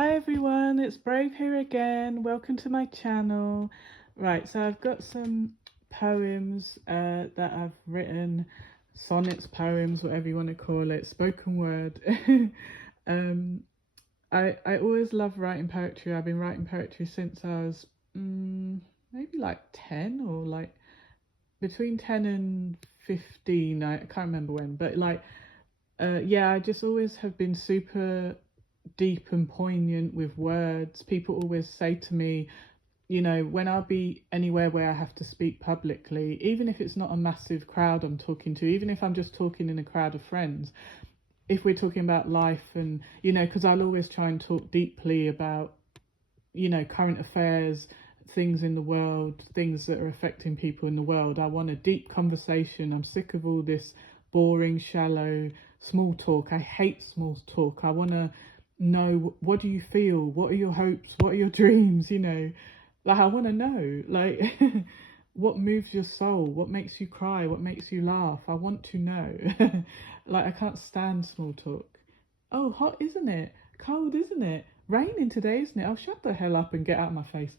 Hi everyone, it's Brave here again. Welcome to my channel. Right, so I've got some poems that I've written, sonnets, poems, whatever you want to call it, spoken word. um, I always love writing poetry. I've been writing poetry since I was maybe like 10 or like between 10 and 15. I can't remember when, but like yeah, I just always have been super deep and poignant with words. People always say to me, when I'll be anywhere where I have to speak publicly, even if it's not a massive crowd I'm talking to, even if I'm just talking in a crowd of friends, if we're talking about life and, because I'll always try and talk deeply about, current affairs, things in the world, things that are affecting people in the world. I want a deep conversation. I'm sick of all this boring, shallow, small talk. I hate small talk. I want to know, what do you feel? What are your hopes? What are your dreams? Like I want to know, like, what moves your soul? What makes you cry? What makes you laugh? I want to know. Like, I can't stand small talk. Oh, hot, isn't it? Cold, isn't it? Raining today, isn't it? Oh, shut the hell up and get out of my face.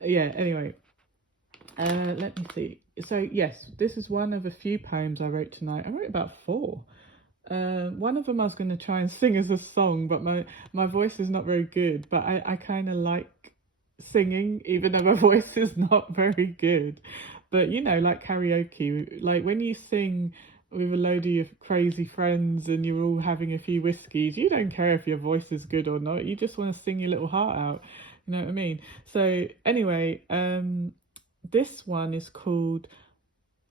Yeah, anyway. Let me see. So, yes, this is one of a few poems I wrote tonight. I wrote about four. One of them I was going to try and sing as a song, but my voice is not very good. But I kind of like singing, even though my voice is not very good. But, like karaoke, like when you sing with a load of your crazy friends and you're all having a few whiskeys, you don't care if your voice is good or not. You just want to sing your little heart out. You know what I mean? So anyway, this one is called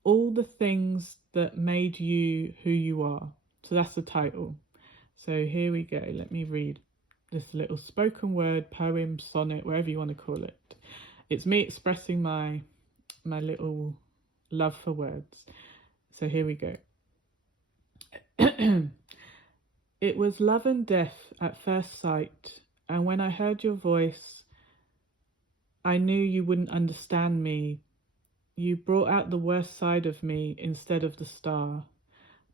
All the Things That Made You Who You Are. So that's the title. So here we go. Let me read this little spoken word, poem, sonnet, whatever you want to call it. It's me expressing my little love for words. So here we go. It was love and death at first sight, and when I heard your voice, I knew you wouldn't understand me. You brought out the worst side of me instead of the star,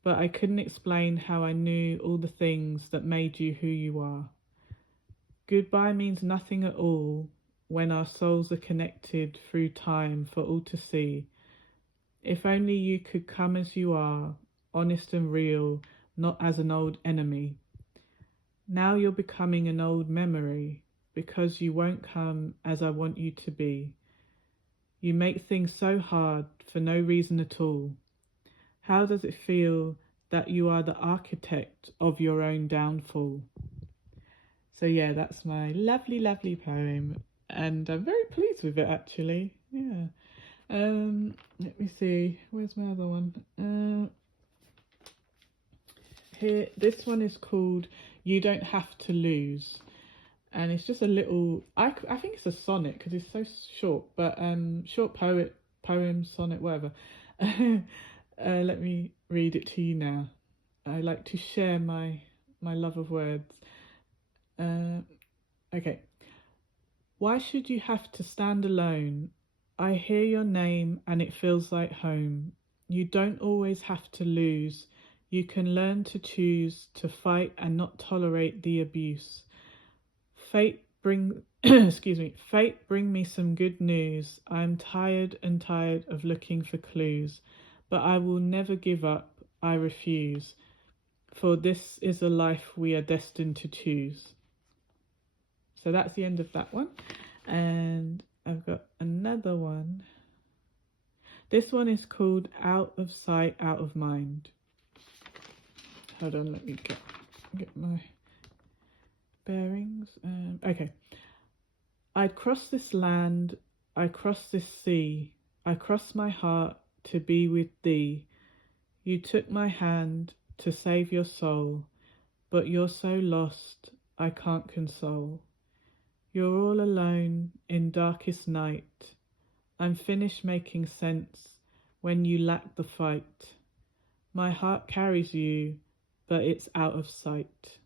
but I couldn't explain how I knew all the things that made you who you are. Goodbye means nothing at all when our souls are connected through time for all to see. If only you could come as you are, honest and real, not as an old enemy. Now you're becoming an old memory because you won't come as I want you to be. You make things so hard for no reason at all. How does it feel that you are the architect of your own downfall? So yeah, that's my lovely, lovely poem, and I'm very pleased with it actually. Yeah. Let me see. Where's my other one? Here, this one is called "You Don't Have to Lose," and it's just a little. I think it's a sonnet because it's so short, but short poem, sonnet, whatever. Let me read it to you now. I like to share my love of words. Okay. Why should you have to stand alone? I hear your name and it feels like home. You don't always have to lose. You can learn to choose to fight and not tolerate the abuse. Fate bring excuse me, fate bring me some good news. I am tired and tired of looking for clues, but I will never give up. I refuse. For this is a life we are destined to choose. So that's the end of that one. And I've got another one. This one is called Out of Sight, Out of Mind. Hold on, let me get my bearings. Okay. I'd cross this land, I cross this sea, I cross my heart to be with thee. You took my hand to save your soul, but you're so lost, I can't console. You're all alone in darkest night. I'm finished making sense when you lack the fight. My heart carries you, but it's out of sight.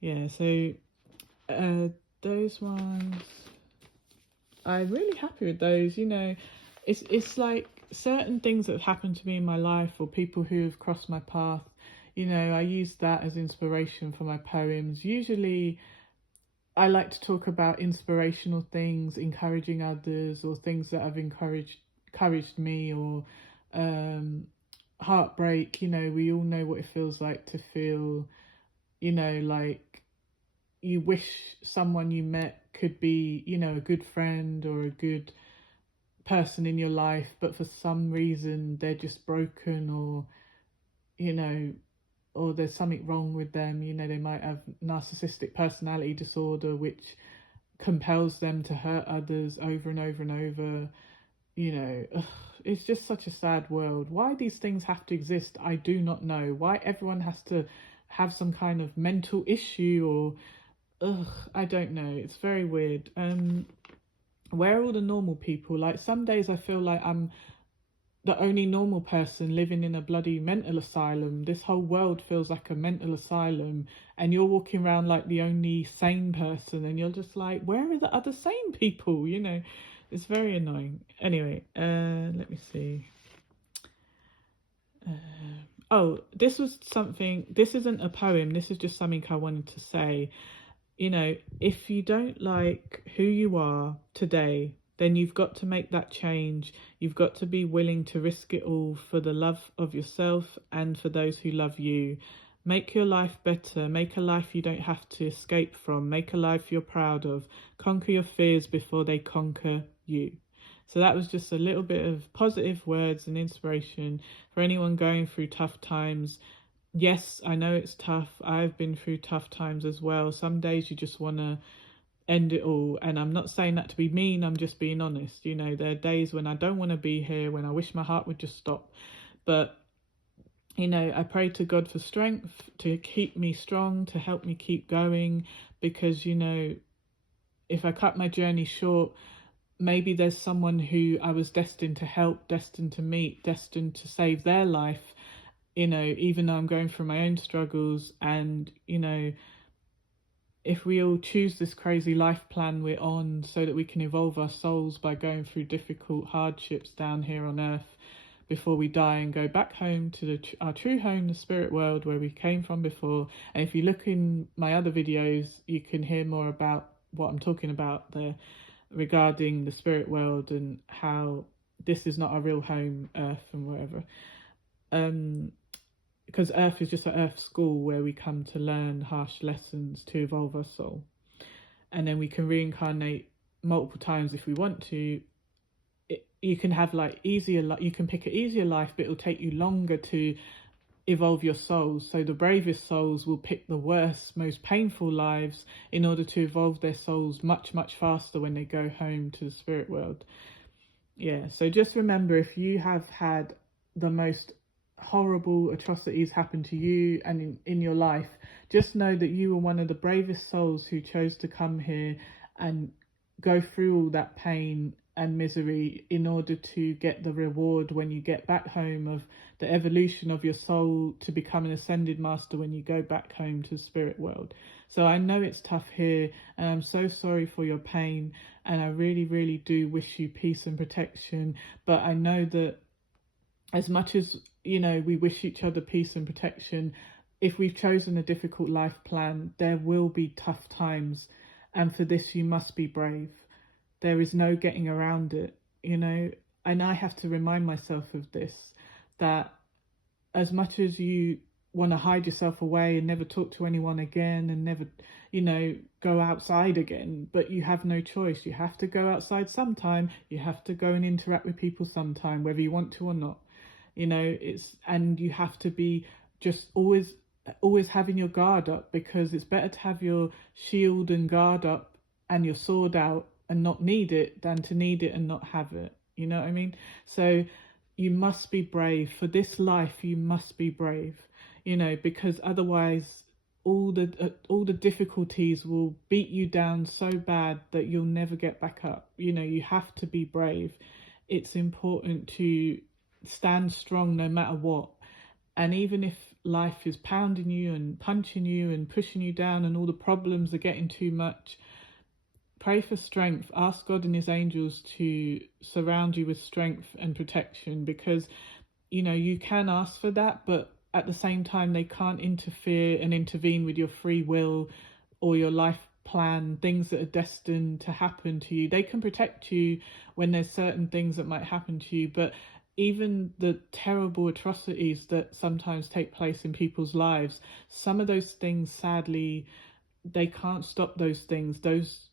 Yeah, so those ones, I'm really happy with those. It's like certain things that have happened to me in my life or people who have crossed my path. You know, I use that as inspiration for my poems. Usually I like to talk about inspirational things, encouraging others, or things that have encouraged me, or um, heartbreak. You know, we all know what it feels like to feel, you know, like you wish someone you met could be, you know, a good friend or a good person in your life, but for some reason they're just broken, or, you know, or there's something wrong with them. You know, they might have narcissistic personality disorder, which compels them to hurt others over and over and over. You know, it's just such a sad world. Why these things have to exist, I do not know. Why everyone has to have some kind of mental issue, or I don't know. It's very weird. Where are all the normal people? Like, some days I feel like I'm the only normal person living in a bloody mental asylum. This whole world feels like a mental asylum, and you're walking around like the only sane person, and you're just like, where are the other sane people? You know, it's very annoying. Anyway, let me see. Oh, this was something. This isn't a poem. This is just something I wanted to say. You know, if you don't like who you are today, then you've got to make that change. You've got to be willing to risk it all for the love of yourself and for those who love you. Make your life better. Make a life you don't have to escape from. Make a life you're proud of. Conquer your fears before they conquer you. So that was just a little bit of positive words and inspiration for anyone going through tough times. Yes, I know it's tough. I've been through tough times as well. Some days you just want to end it all. And I'm not saying that to be mean, I'm just being honest. You know, there are days when I don't want to be here, when I wish my heart would just stop. But, you know, I pray to God for strength, to keep me strong, to help me keep going. Because, you know, if I cut my journey short, maybe there's someone who I was destined to help, destined to meet, destined to save their life. You know, even though I'm going through my own struggles. And, you know, if we all choose this crazy life plan we're on so that we can evolve our souls by going through difficult hardships down here on earth before we die and go back home to our true home, the spirit world, where we came from before. And if you look in my other videos, you can hear more about what I'm talking about there regarding the spirit world and how this is not our real home, earth and wherever. Because earth is just an earth school where we come to learn harsh lessons to evolve our soul, and then we can reincarnate multiple times if we want to. You can have like you can pick an easier life, but it'll take you longer to evolve your souls. So the bravest souls will pick the worst, most painful lives in order to evolve their souls much, much faster when they go home to the spirit world. Yeah, so just remember, if you have had the most horrible atrocities happen to you and in your life, just know that you were one of the bravest souls who chose to come here and go through all that pain and misery in order to get the reward when you get back home of the evolution of your soul to become an ascended master when you go back home to the spirit world. So I know it's tough here, and I'm so sorry for your pain, and I really, really do wish you peace and protection. But I know that as much as, you know, we wish each other peace and protection, if we've chosen a difficult life plan, there will be tough times, and for this you must be brave. There is no getting around it, you know. And I have to remind myself of this, that as much as you want to hide yourself away and never talk to anyone again and never, you know, go outside again, but you have no choice. You have to go outside sometime. You have to go and interact with people sometime, whether you want to or not. You know, and you have to be just always having your guard up, because it's better to have your shield and guard up and your sword out and not need it than to need it and not have it. You know what I mean? So you must be brave for this life. You must be brave, you know, because otherwise all the difficulties will beat you down so bad that you'll never get back up. You know, you have to be brave. It's important to stand strong no matter what. And even if life is pounding you and punching you and pushing you down and all the problems are getting too much, pray for strength. Ask God and his angels to surround you with strength and protection, because, you know, you can ask for that, but at the same time they can't interfere and intervene with your free will or your life plan, things that are destined to happen to you. They can protect you when there's certain things that might happen to you, but even the terrible atrocities that sometimes take place in people's lives, some of those things, sadly, they can't stop those things. Those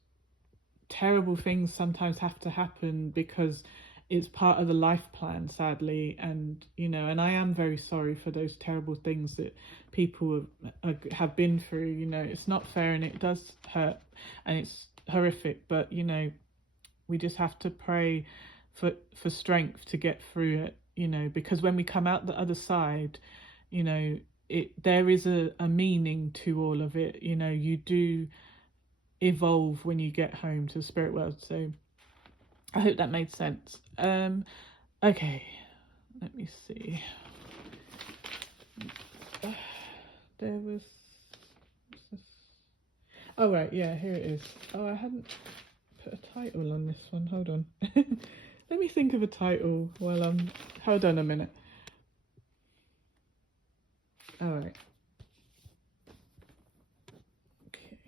terrible things sometimes have to happen because it's part of the life plan, sadly. And and I am very sorry for those terrible things that people have been through. It's not fair and it does hurt and it's horrific, but we just have to pray for strength to get through it, because when we come out the other side, there is a meaning to all of it. You do evolve when you get home to the spirit world. So I hope that made sense. Okay, let me see. There was oh right, yeah, here it is. Oh, I hadn't put a title on this one. Hold on. Let me think of a title while I'm hold on a minute. All right. Okay.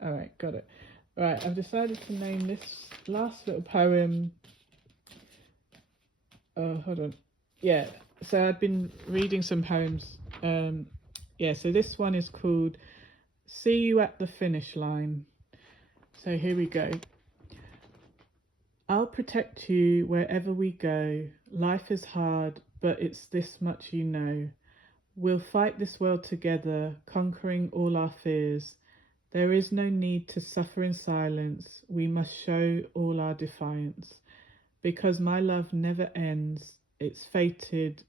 All right, got it. Right, I've decided to name this last little poem. Oh, hold on. Yeah, so I've been reading some poems. Yeah, so this one is called See You at the Finish Line. So here we go. I'll protect you wherever we go. Life is hard, but it's this much you know. We'll fight this world together, conquering all our fears. There is no need to suffer in silence. We must show all our defiance. Because my love never ends, it's fated,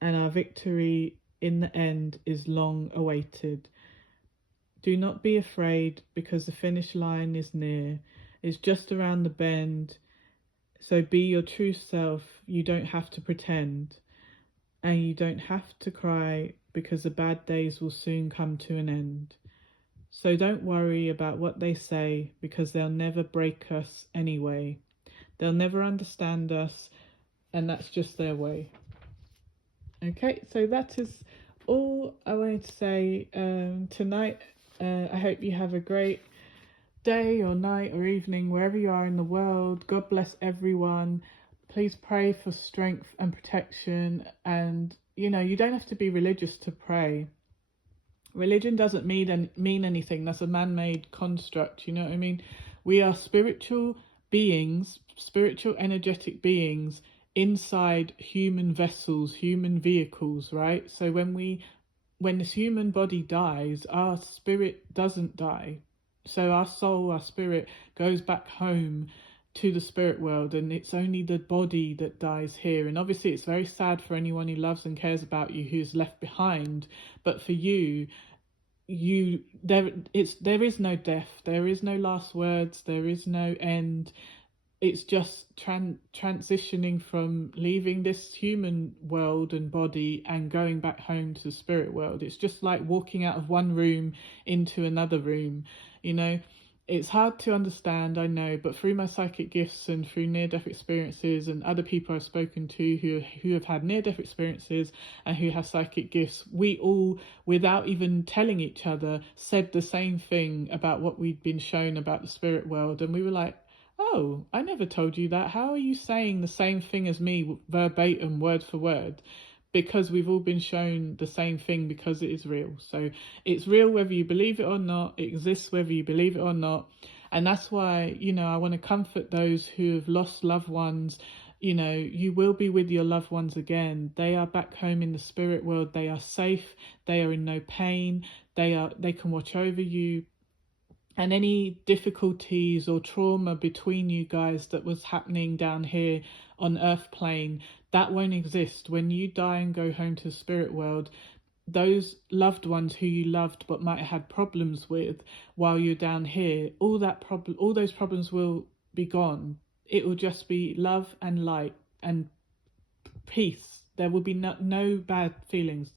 and our victory in the end is long awaited. Do not be afraid, because the finish line is near. It's just around the bend. So be your true self. You don't have to pretend. And you don't have to cry, because the bad days will soon come to an end. So don't worry about what they say, because they'll never break us anyway. They'll never understand us, and that's just their way. Okay, so that is all I wanted to say tonight. I hope you have a great day or night or evening, wherever you are in the world. God bless everyone. Please pray for strength and protection. And, you don't have to be religious to pray. Religion doesn't mean anything. That's a man-made construct, you know what I mean? We are spiritual beings, spiritual energetic beings inside human vessels, human vehicles, right? So when this human body dies, our spirit doesn't die. So our soul, our spirit goes back home to the spirit world, and it's only the body that dies here. And obviously it's very sad for anyone who loves and cares about you who's left behind, but for you there is no death, there is no last words, there is no end. It's just transitioning from leaving this human world and body and going back home to the spirit world. It's just like walking out of one room into another room. It's hard to understand, I know, but through my psychic gifts and through near-death experiences and other people I've spoken to who have had near-death experiences and who have psychic gifts, we all, without even telling each other, said the same thing about what we'd been shown about the spirit world. And we were like, oh, I never told you that. How are you saying the same thing as me, verbatim, word for word? Because we've all been shown the same thing, because it is real. So it's real whether you believe it or not. It exists whether you believe it or not. And that's why, I want to comfort those who have lost loved ones. You will be with your loved ones again. They are back home in the spirit world. They are safe. They are in no pain. They can watch over you. And any difficulties or trauma between you guys that was happening down here on Earth plane, that won't exist. When you die and go home to the spirit world, those loved ones who you loved but might have had problems with while you're down here, all those problems will be gone. It will just be love and light and peace. There will be no bad feelings.